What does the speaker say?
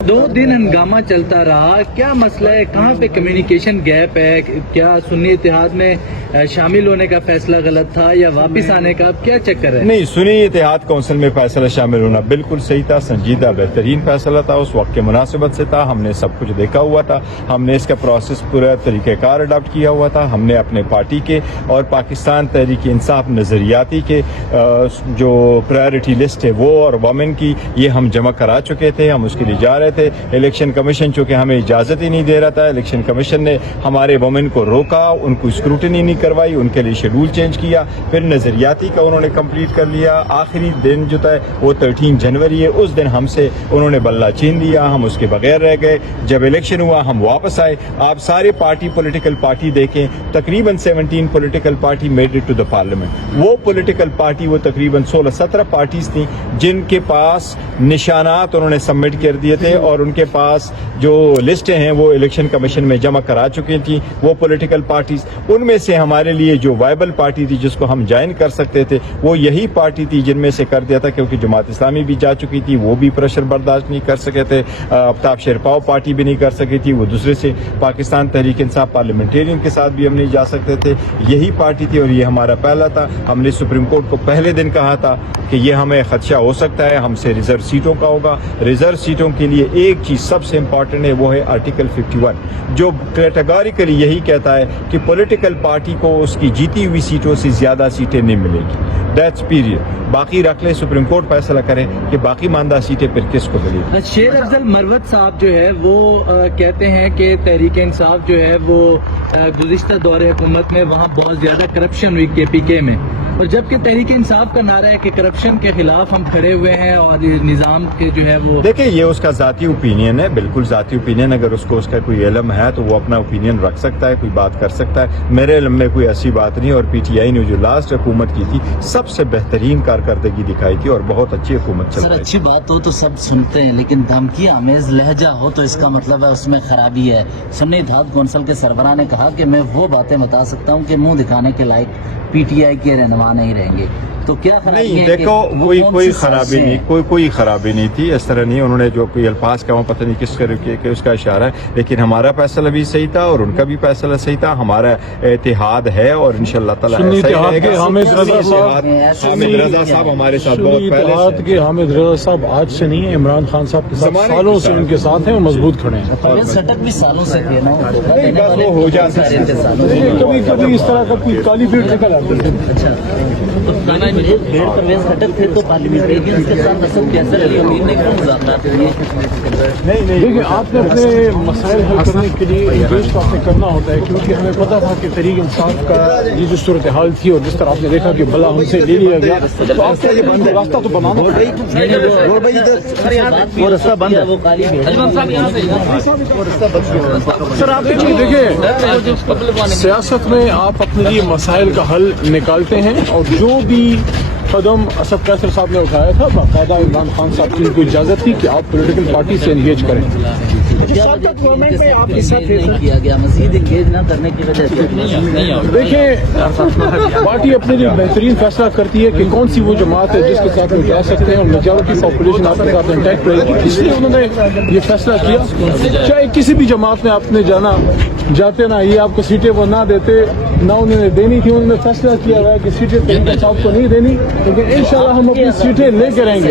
2 दिन हंगामा चलता रहा, क्या मसला है, कहाँ पे कम्युनिकेशन गैप है, क्या सुन्नी इत्तेहाद में शामिल होने का फैसला गलत था या वापस आने का, क्या चक्कर है? नहीं, सुन्नी इत्तेहाद कौंसिल में फैसला शामिल होना बिल्कुल सही था, संजीदा बेहतरीन फैसला था, उस वक्त के मुनासिबत से था, हमने सब कुछ देखा हुआ था, हमने इसका प्रोसेस पूरा तरीक़ेकार अडॉप्ट किया हुआ था, हमने अपने पार्टी के और पाकिस्तान तहरीक इंसाफ नज़रियाती के जो प्रायोरिटी लिस्ट है वो और वमेन की ये हम जमा करा चुके थे, हम उसके लिए जा रहे थे। इलेक्शन कमीशन चूँकि हमें इजाज़त ही नहीं दे रहा था, इलेक्शन कमीशन ने हमारे वमेन को रोका, उनको स्क्रूटनी नहीं करवाई, उनके लिए शेड्यूल चेंज किया, फिर नज़रियाती का उन्होंने कंप्लीट कर लिया। आखिरी दिन जो था वो 13 जनवरी है, उस दिन हमसे उन्होंने बल्ला छीन लिया, हम उसके बगैर रह गए। जब इलेक्शन हुआ हम वापस आए। आप सारे पॉलिटिकल पार्टी देखें, तकरीबन 17 political party made it to the parliament. वो पॉलिटिकल पार्टी वो तकरीबन 16-17 पार्टीज थी जिनके पास निशानात उन्होंने सबमिट कर दिए थे और उनके पास जो लिस्टें हैं वो इलेक्शन कमीशन में जमा करा चुकी थी वो पॉलिटिकल पार्टीज। उनमें से हमारे लिए जो वायबल पार्टी थी जिसको हम ज्वाइन कर सकते थे वो यही पार्टी थी जिनमें से कर दिया था, क्योंकि जमात इस्लामी भी जा चुकी थी, वो भी प्रेशर बर्दाश्त नहीं कर सके थे, आफ्ताब शेरपाव पार्टी भी नहीं कर सकी थी, वो दूसरे से पाकिस्तान तहरीक इंसाफ पार्लियामेंटेरियन के साथ भी हम नहीं जा सकते थे, यही पार्टी थी और ये हमारा पहला था। हमने सुप्रीम कोर्ट को पहले दिन कहा था कि ये हमें खदशा हो सकता है, हमसे रिजर्व सीटों का होगा। रिजर्व सीटों के लिए एक चीज सबसे इंपॉर्टेंट है, वो है आर्टिकल 51 जो कैटेगोरिकली यही कहता है कि पॉलिटिकल पार्टी को उसकी जीती हुई सीटों से ज्यादा सीटें नहीं मिलेगी, दैट्स पीरियड। बाकी रख ले, सुप्रीम कोर्ट फैसला करे कि बाकी मानदा सीटें फिर किसको मिलेगी। शेर अफजल मरवत साहब जो है वो कहते हैं कि तहरीक इंसाफ जो है वो गुज़िश्ता दौरे हुकूमत में वहाँ बहुत ज्यादा करप्शन हुई KPK में, और जबकि तहरीक इंसाफ का नारा है कि करप्शन के खिलाफ हम खड़े हुए हैं और निज़ाम के जो है वो। देखिए ये उसका ज़ाती ओपिनियन है, बिल्कुल ज़ाती ओपिनियन, अगर उसको उसका कोई इल्म है तो वो अपना ओपिनियन रख सकता है, कोई बात कर सकता है। मेरे इल्म में कोई ऐसी बात नहीं, और PTI ने जो लास्ट हुकूमत की थी सबसे बेहतरीन कारकर्दगी दिखाई थी और बहुत अच्छी हुकूमत चल रही थी। अच्छी बात हो तो सब सुनते हैं, लेकिन धमकी आमेज लहजा हो तो इसका मतलब है उसमें खराबी है। सुन्नी इत्तेहाद कौंसिल के सरबराह ने कहा कि मैं वो बातें बता सकता हूँ कि मुंह दिखाने के लायक PTI के रहनुमा नहीं रहेंगे, तो क्या नहीं देखो कोई खराबी नहीं, कोई खराबी नहीं थी, इस तरह नहीं। उन्होंने जो कोई अल्फाज का पता नहीं किस तरीके के उसका इशारा है, लेकिन हमारा फैसला भी सही था और उनका भी फैसला सही था। हमारा इत्तेहाद है और इंशाअल्लाह ताला हामिद रजा साहब हमारे साथ बहुत पहले के हामिद रजा साहब आज से नहीं है, इमरान खान साहब के साथ सालों से उनके साथ हैं और मजबूत खड़े हैं। सटक भी सालों से थे ना, वो हो जाता है। कभी कभी इस तरह का कोई काली फील्ड निकल आती है। अच्छा डेढ़ परवेज खटक थे तो पार्लियामेंटेरियंस के साथ असद कैसर अली अमीर ने क्यों मुज़ाकरात किए? नहीं देखिए, आपने अपने मसाइल हल करने के लिए इंगेज तो आपने करना होता है, क्योंकि हमें पता था कि तहरीक इंसाफ का ये जो सूरत हाल थी और जिस तरह आपने देखा कि भला हमसे ले लिया गया, तो आपको ये रास्ता तो बनाना वो रास्ता बंद है, वो काली सर। आप देखिए सियासत में आप अपने लिए मसाइल का हल निकालते हैं और जो भी कदम असद कैसर साहब ने उठाया था बाकायदा इमरान खान साहब की उनको इजाजत थी कि आप पॉलिटिकल पार्टी से एंगेज करें। किया गया मजीद एंगेज न करने की वजह से देखिए पार्टी अपने लिए बेहतरीन फैसला करती है कि कौन सी वो जमात है जिसके साथ वो जा सकते हैं और मेजॉरिटी पॉपुलेशन आपके साथ इंटैक्ट रहेगी, इसलिए उन्होंने ये फैसला किया। चाहे किसी भी जमात में आपने जाते ना ये आपको सीटें वो ना देते ना उन्होंने देनी थी, उन्होंने फैसला किया हुआ है कि सीटें तहरीक इंसाफ को नहीं देनी, लेकिन इंशाल्लाह हम अपनी सीटें लेके रहेंगे।